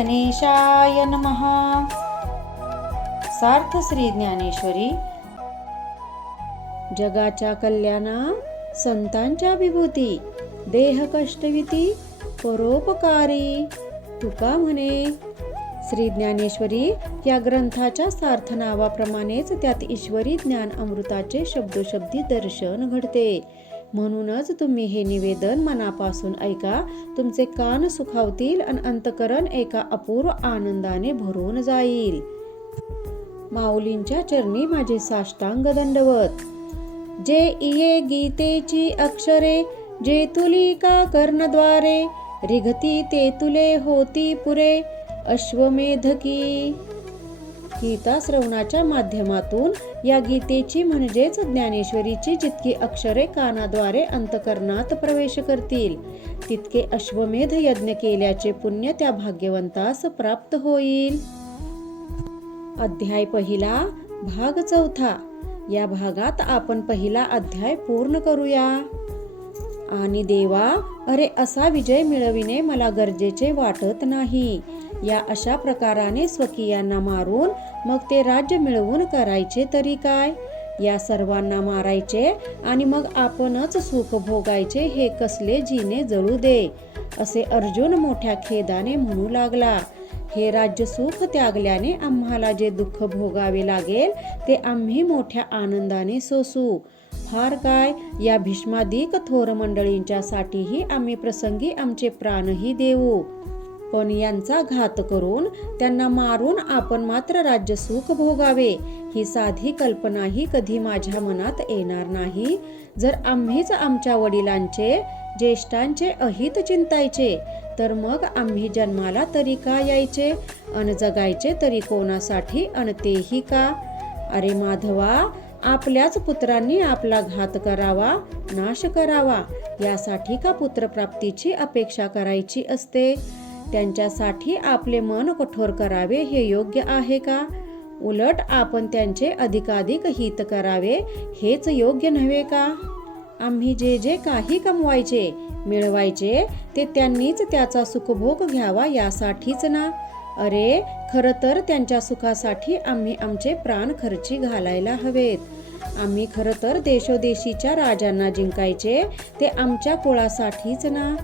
गणेशाय नमः. सार्थ श्री ज्ञानेश्वरी. जगाच्या कल्याणा संतांच्या विभूती देह कष्टविती परोपकारी. तुका म्हणे. श्री ज्ञानेश्वरी या ग्रंथाच्या सार्थ नावाप्रमाणेच त्यात ईश्वरी ज्ञान अमृताचे शब्दोशब्दी दर्शन घडते. म्हणूनच तुम्ही हे निवेदन मनापासून ऐका. तुमचे कान सुखावतील आणि अंतकरण एका अपूर्व आनंदाने भरून जाईल. माऊलींच्या चरणी माझे साष्टांग दंडवत. जे इये गीतेची अक्षरे जे तुलिका कर्णद्वारे रिघती ते तुले होती पुरे. अश्वमेधकी गीता श्रवणाच्या माध्यमातून या गीतेची म्हणजेच ज्ञानेश्वरीची जितकी अक्षरे कानाद्वारे अंतकरणात प्रवेश करतील तितके अश्वमेध यज्ञ केल्याचे पुण्य त्या भाग्यवंतास प्राप्त होईल. अध्याय पहिला भाग चौथा. या भागात आपण पहिला अध्याय पूर्ण करूया. आणि देवा अरे असा विजय मिळविणे मला गरजेचे वाटत नाही. या अशा प्रकाराने स्वकीयांना मारून मग ते राज्य मिळवून करायचे तरी काय? या सर्वांना मारायचे आणि मग आपणच सुख भोगायचे हे कसले जिने जळू दे असे अर्जुन मोठ्या खेदाने म्हणू लागला. हे राज्य सुख त्यागल्याने आम्हाला जे दुःख भोगावे लागेल ते आम्ही मोठ्या आनंदाने सोसू. फार काय या भीष्मादिक थोर मंडळींच्या साठीही आम्ही प्रसंगी आमचे प्राणही देऊ. पण यांचा घात करून त्यांना मारून आपण मात्र राज्य सुख भोगावे. ही साधी कल्पनाही कधी माझ्या मनात येणार नाही. जर आम्हीच आमच्या वडिलांचे ज्येष्ठांचे अहित चिंतायचे तर मग आम्ही जन्माला तरी का यायचे? अन जगायचे तरी कोणासाठी अन तेही का? अरे माधवा आपल्याच पुत्रांनी आपला घात करावा नाश करावा. यासाठी का पुत्रप्राप्तीची अपेक्षा करायची असते? त्यांच्यासाठी आपले मन कठोर करावे हे योग्य आहे का? उलट आपण त्यांचे अधिकाधिक हित करावे हेच योग्य नव्हे का? आम्ही जे जे काही कमवायचे मिळवायचे ते त्यांनीच त्याचा सुखभोग घ्यावा यासाठीच ना? अरे खरं तर त्यांच्या सुखासाठी आम्ही आमचे प्राण खर्ची घालायला हवेत. आम्ही खरं तर देशोदेशीच्या राजांना जिंकायचे ते आमच्या कुळासाठीच ना?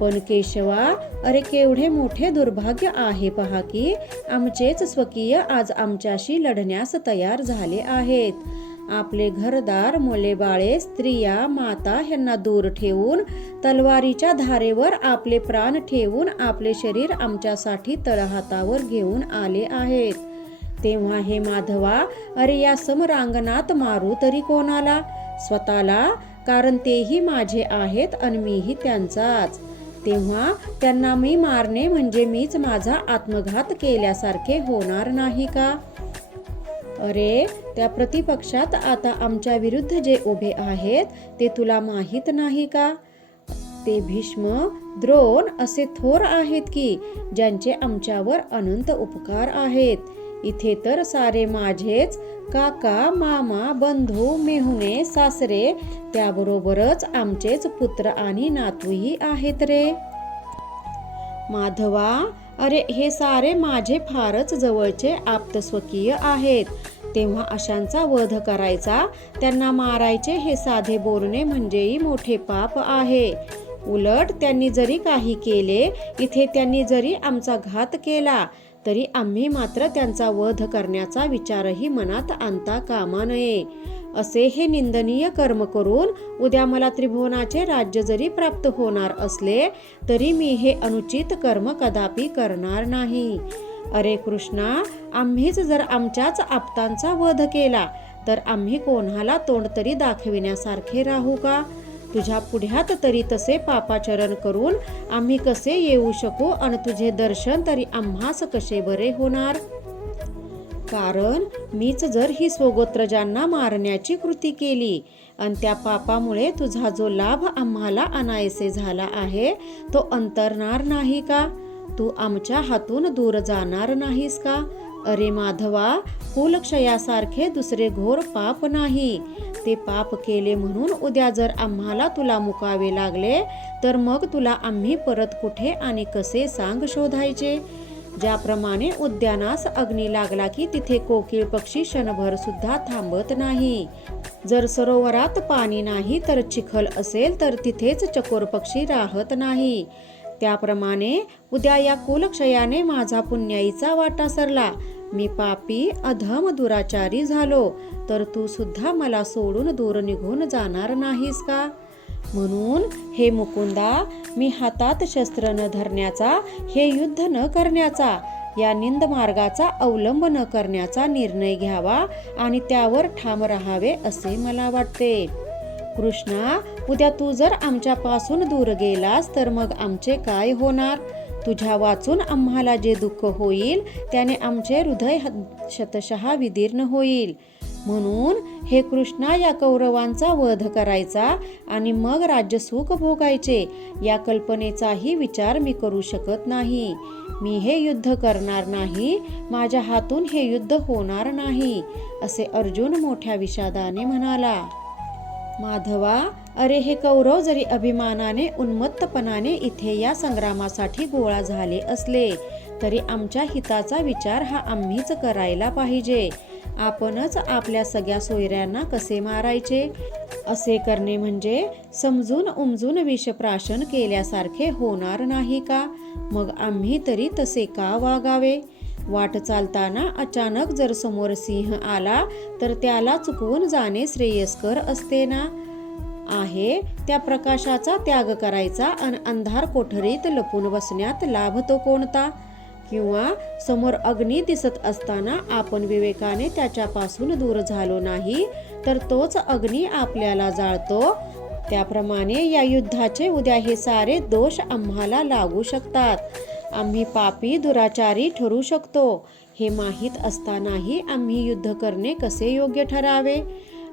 पण केशवा अरे केवढे मोठे दुर्भाग्य आहे पहा की आमचेच स्वकीय आज आमच्याशी लढण्यास तयार झाले आहेत. आपले घरदार मुले बाळे स्त्रिया माता ह्यांना दूर ठेवून तलवारीच्या धारेवर आपले प्राण ठेवून आपले शरीर आमच्यासाठी तळहातावर घेऊन आले आहेत. तेव्हा हे माधवा अरे या समरांगणात मारू तरी कोणाला? स्वतःला कारण तेही माझे आहेत आणि मीही त्यांचाच. तेव्हा त्यांना मी मारणे म्हणजे मीच माझा आत्मघात केल्यासारखे होणार नाही का? अरे त्या प्रतिपक्षात आता आमच्या विरुद्ध जे उभे आहेत ते तुला माहीत नाही का? ते भीष्म द्रोण असे थोर आहेत की ज्यांचे आमच्यावर अनंत उपकार आहेत. इथे तर सारे माझेच काका मामा बंधू मेहुणे सासरे त्याबरोबरच आमचेच पुत्र आणि नातूही आहेत रे. माधवा अरे हे सारे माझे फारच जवळचे आप्तस्वकीय आहेत. तेव्हा अशांचा वध करायचा त्यांना मारायचे हे साधे बोलणे म्हणजेही मोठे पाप आहे. उलट त्यांनी जरी काही केले इथे त्यांनी जरी आमचा घात केला तरी आम्ही मात्र त्यांचा वध करण्याचा विचारही मनात आणता कामा नये. असे हे निंदनीय कर्म करून उद्या मला त्रिभुवनाचे राज्य जरी प्राप्त होणार असले तरी मी हे अनुचित कर्म कदापि करणार नाही. अरे कृष्णा आम्हीच जर आमच्याच आप्तांचा वध केला तर आम्ही कोणाला तोंड तरी दाखविण्यासारखे राहू का? तुझ्या पुढ्यात तरी तसे पापाचरण करून आम्ही कसे येऊ शकू आणि तुझे दर्शन तरी आम्हास कसे बरे होणार? कारण मीच जर ही स्वगोत्रजांना मारण्याची कृती केली आणि त्या पापामुळे तुझा जो लाभ आम्हाला अनायसे झाला आहे तो अंतरणार नाही का? तू आमच्या हातून दूर जाणार नाहीस का? अरे माधवा हो कुलक्षयासारखे दुसरे घोर पाप नाही. ते पाप केले म्हणून उद्या जर आम्हाला तुला मुकावे लागले तर मग तुला आम्ही परत कुठे आणि कसे सांग शोधायचे? ज्याप्रमाणे उद्यानास अग्नी लागला की तिथे कोकिळ पक्षी क्षणभर सुद्धा थांबत नाही. जर सरोवरात पाणी नाही तर चिखल असेल तर तिथेच चकोर पक्षी राहत नाही. त्याप्रमाणे उद्या या कुलक्षयाने माझा पुण्याईचा वाटा सरला. मी पापी अधम दुराचारी झालो तर तू सुद्धा मला सोडून दूर निघून जाणार नाहीस का? म्हणून हे मुकुंदा मी हातात शस्त्र न धरण्याचा हे युद्ध न करण्याचा या निंद मार्गाचा अवलंब न करण्याचा निर्णय घ्यावा आणि त्यावर ठाम राहावे असे मला वाटते. कृष्णा उद्या तू जर आमच्यापासून दूर गेलास तर मग आमचे काय होणार? तुझ्या वाचून आम्हाला जे दुःख होईल त्याने आमचे हृदय ह- शतशः विदीर्ण होईल. म्हणून हे कृष्णा या कौरवांचा वध करायचा आणि मग राज्यसुख भोगायचे या कल्पनेचाही विचार मी करू शकत नाही. मी हे युद्ध करणार नाही माझ्या हातून हे युद्ध होणार नाही असे अर्जुन मोठ्या विषादाने म्हणाला. माधवा अरे हे कौरव जरी अभिमानाने उन्मत्तपणाने इथे या संग्रामासाठी गोळा झाले असले तरी आमच्या हिताचा विचार हा आम्हीच करायला पाहिजे. आपणच आपल्या सगळ्या सोयऱ्यांना कसे मारायचे? असे करणे म्हणजे समजून उमजून विषप्राशन केल्यासारखे होणार नाही का? मग आम्ही तरी तसे का वागावे? वाट चालताना अचानक जर समोर सिंह आला तर त्याला चुकवून जाणे श्रेयस्कर असते ना आहे त्या प्रकाशाचा त्याग करायचा आणि अंधार कोठरीत लपून बसण्यात लाभ तो कोणता? किंवा समोर अग्नी दिसत असताना आपण विवेकाने त्याच्यापासून दूर झालो नाही तर तोच अग्नी आपल्याला जाळतो. त्याप्रमाणे या युद्धाचे उद्या हे सारे दोष आम्हाला लागू शकतात. आम्ही पापी दुराचारी ठरू शकतो. हे माहीत असतानाही आम्ही युद्ध करणे कसे योग्य ठरावे?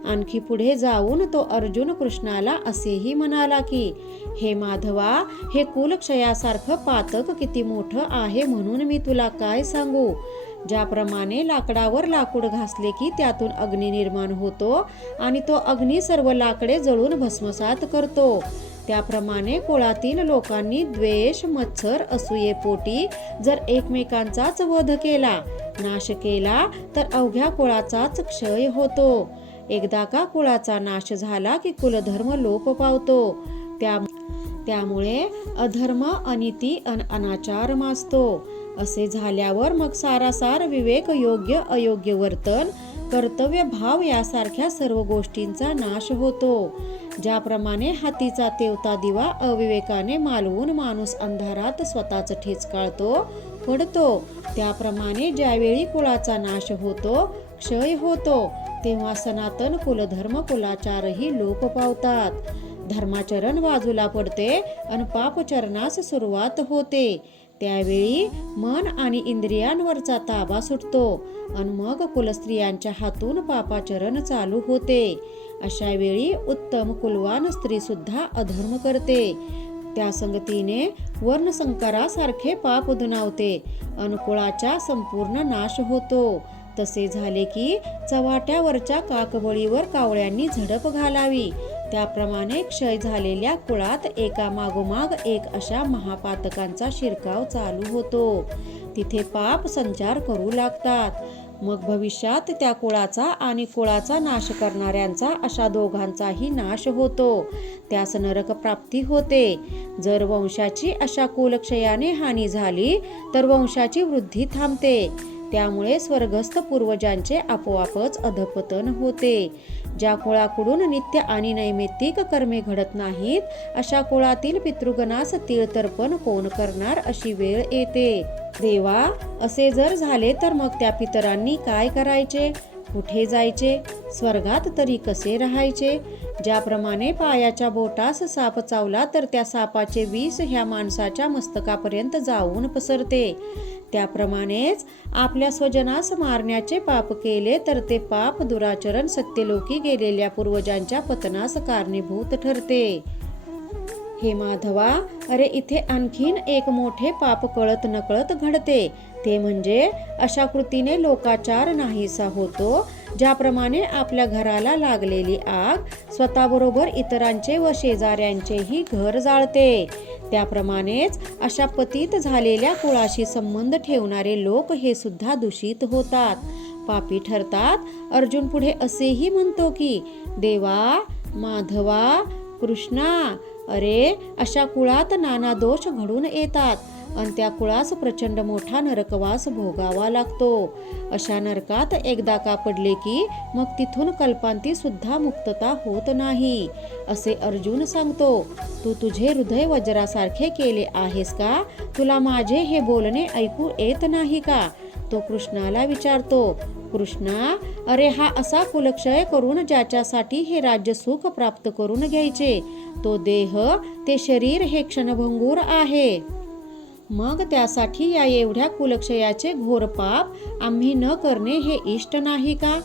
आणखी पुढे जाऊन तो अर्जुन कृष्णाला असेही म्हणाला की हे माधवा हे कुलक्षयासारखं पातक किती मोठं आहे म्हणून मी तुला काय सांगू? ज्याप्रमाणे लाकडावर लाकूड घासले की त्यातून अग्नी निर्माण होतो आणि तो अग्नी सर्व लाकडे जळून भस्मसात करतो. त्याप्रमाणे कुळातील लोकांनी द्वेष मत्सर असूयेपोटी जर एकमेकांचाच वध केला नाश केला तर अवघ्या कुळाचाच क्षय होतो. एकदा का कुळाचा नाश झाला की कुलधर्म लोप पावतो. त्या त्यामुळे अधर्म अनिती अन अनाचार मासतो. असे झाल्यावर मग सारासार विवेक योग्य अयोग्य वर्तन कर्तव्य भाव यासारख्या सर्व गोष्टींचा नाश होतो. ज्याप्रमाणे हातीचा तेवता दिवा अविवेकाने मालवून माणूस अंधारात स्वतःच ठेच काढतो पडतो त्याप्रमाणे ज्यावेळी कुळाचा नाश होतो क्षय होतो तेव्हा सनातन कुलधर्म कुलाचारही लोप पावतात. धर्माचरण बाजूला पडते आणि पापचरणास सुरुवात होते. त्यावेळी मन आणि इंद्रियांवरचा ताबा सुटतो आणि मग कुलस्त्रियांच्या हातून पापाचरण चालू होते. अशा वेळी उत्तम कुलवान स्त्री सुद्धा अधर्म करते. त्या संगतीने वर्णसंकारासारखे पाप दुनावते अनुकुळाचा संपूर्ण नाश होतो. तसे झाले की चवाट्यावरच्या काकबळीवर कावळ्यांनी झडप घालावी. त्याप्रमाणे क्षय झालेल्या कुळात एका मागोमाग एक अशा महापातकांचा शिरकाव चालू होतो. तिथे पाप संचार करू लागतात. मग भविष्यात त्या कुळाचा आणि कुळाचा नाश करणाऱ्यांचा अशा दोघांचाही नाश होतो. त्यास नरक प्राप्ती होते. जर वंशाची अशा कुलक्षयाने हानी झाली तर वंशाची वृद्धी थांबते. त्यामुळे स्वर्गस्थ पूर्वजांचे आपोआपच अधपतन होते. ज्या कुळाकडून नित्य आणि नैमित्तिक कर्मे घडत नाहीत अशा कुळातील पितृगणास तिळतर्पण कोण करणार अशी वेळ येते. देवा असे जर झाले तर मग त्या पितरांनी काय करायचे? कुठे जायचे? स्वर्गात तरी कसे राहायचे? ज्याप्रमाणे पायाच्या बोटास साप चावला तर त्या सापाचे विष ह्या माणसाच्या मस्तकापर्यंत जाऊन पसरते. त्याप्रमाणेच आपल्या स्वजनास मारण्याचे पाप केले तर ते पाप दुराचरण सत्यलोकी गेलेल्या पूर्वजांच्या पतनास कारणीभूत ठरते. हे माधवा अरे इथे आणखीन एक मोठे पाप कळत नकळत घडते. ते म्हणजे अशा कृतीने लोकाचार नाहीसा होतो ज्याप्रमाणे आपल्या घराला लागलेली आग स्वतःबरोबर इतरांचे व शेजाऱ्यांचेही घर जाळते. त्याप्रमाणेच अशा पतीत झालेल्या कुळाशी संबंध ठेवणारे लोक हे सुद्धा दूषित होतात. पापी ठरतात. अर्जुन पुढे असेही म्हणतो की देवा माधवा कृष्णा अरे अशा कुळात नाना दोष घडून येतात. आणि त्या कुळास प्रचंड मोठा नरकवास भोगावा लागतो. अशा नरकात एकदा का पडले की मग तिथून कल्पांती सुद्धा मुक्तता होत नाही असे अर्जुन सांगतो. तू तुझे हृदय वज्रासारखे केले आहेस का? तुला माझे हे बोलणे ऐकू येत नाही का? तो कृष्णाला विचारतो. कृष्णा अरे हा असा कुलक्षय करून ज्याच्यासाठी हे राज्य सुख प्राप्त करून घ्यायचे. तो देह ते शरीर हे क्षणभंगूर आहे. मग त्यासाठी या एवढ्या कुलक्षयाचे घोर पाप आम्ही न करणे हे इष्ट नाही का?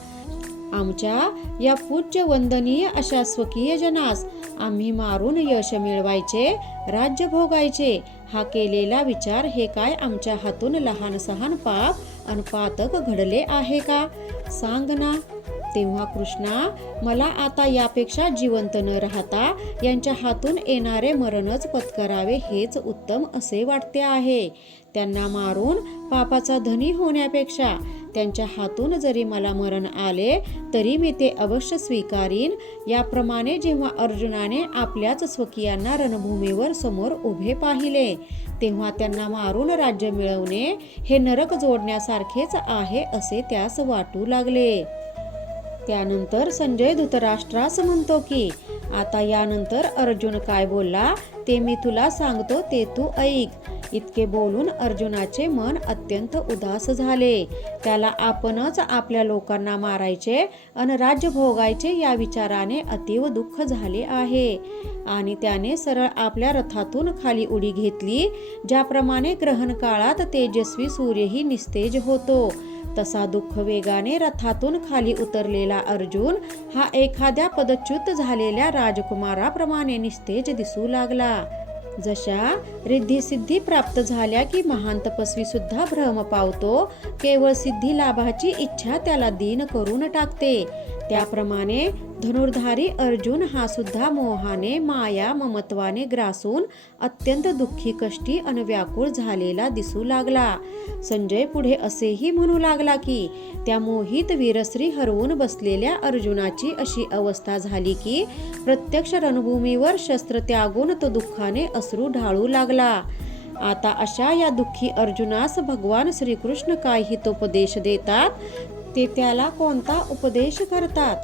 आमच्या या पूज्य वंदनीय अशा स्वकीय जनास आम्ही मारून यश मिळवायचे राज्य भोगायचे. हा केलेला विचार हे काय आमच्या हातून लहान सहान पाप आणि पातक घडले आहे का? सांग ना. तेव्हा कृष्णा मला आता यापेक्षा जिवंत न राहता यांच्या हातून येणारे मरणच पत्करावे हेच उत्तम असे वाटते आहे. त्यांना मारून पापाचा धनी होण्यापेक्षा त्यांच्या हातून जरी मला मरण आले तरी मी ते अवश्य स्वीकारीन. याप्रमाणे जेव्हा अर्जुनाने आपल्याच स्वकीयांना रणभूमीवर समोर उभे पाहिले तेव्हा त्यांना मारून राज्य मिळवणे हे नरक जोडण्यासारखेच आहे असे त्यास वाटू लागले. त्यानंतर संजय धृतराष्ट्रास म्हणतो की आता यानंतर अर्जुन काय बोलला ते मी तुला सांगतो ते तू ऐक. इतके बोलून अर्जुनाचे मन अत्यंत उदास झाले. त्याला आपणच आपल्या लोकांना मारायचे अन राज्य भोगायचे या विचाराने अतीव दुःख झाले आहे. आणि त्याने सरळ आपल्या रथातून खाली उडी घेतली ज्याप्रमाणे ग्रहण काळात तेजस्वी सूर्यही निस्तेज होतो. तसा दुःख वेगाने रथातून खाली उतरलेला अर्जुन हा एखाद्या पदच्युत झालेल्या राजकुमाराप्रमाणे निस्तेज दिसू लागला. जशा रिद्धी सिद्धी प्राप्त झाल्या की महान तपस्वी सुद्धा भ्रम पावतो केवळ सिद्धी लाभाची इच्छा त्याला दीन करून टाकते. त्याप्रमाणे धनुर्धारी अर्जुन हा सुद्धा मोहाने माया ममत्वाने ग्रासून अत्यंत दुःखी कष्टी अन व्याकुळ झालेला दिसू लागला. संजय पुढे असेही म्हणू लागला की त्या मोहित वीरश्री हरवून बसलेल्या अर्जुनाची अशी अवस्था झाली की प्रत्यक्ष रणभूमीवर शस्त्र त्यागून तो दुःखाने अश्रू ढाळू लागला. आता अशा या दुःखी अर्जुनास भगवान श्रीकृष्ण काय हितोपदेश देतात ते त्याला कोणता उपदेश करतात?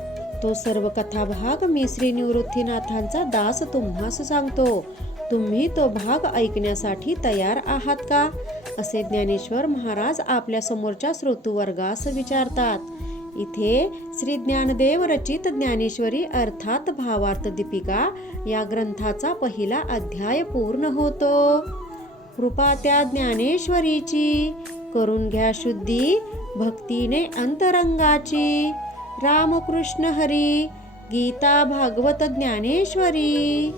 तो सर्व कथा भाग मी श्री निवृत्तीनाथांचा दास तुम्हास सांगतो. तुम्ही तो भाग ऐकण्यासाठी तयार आहात का? असे ज्ञानेश्वर महाराज आपल्या समोरच्या श्रोतुवर्गास विचारतात. इथे श्री ज्ञानदेव रचित ज्ञानेश्वरी अर्थात भावार्थ दीपिका या ग्रंथाचा पहिला अध्याय पूर्ण होतो. कृपा त्या ज्ञानेश्वरीची. करून घ्या शुद्धी भक्तीने अंतरंगाची. रामकृष्ण हरी गीता भागवत ज्ञानेश्वरी.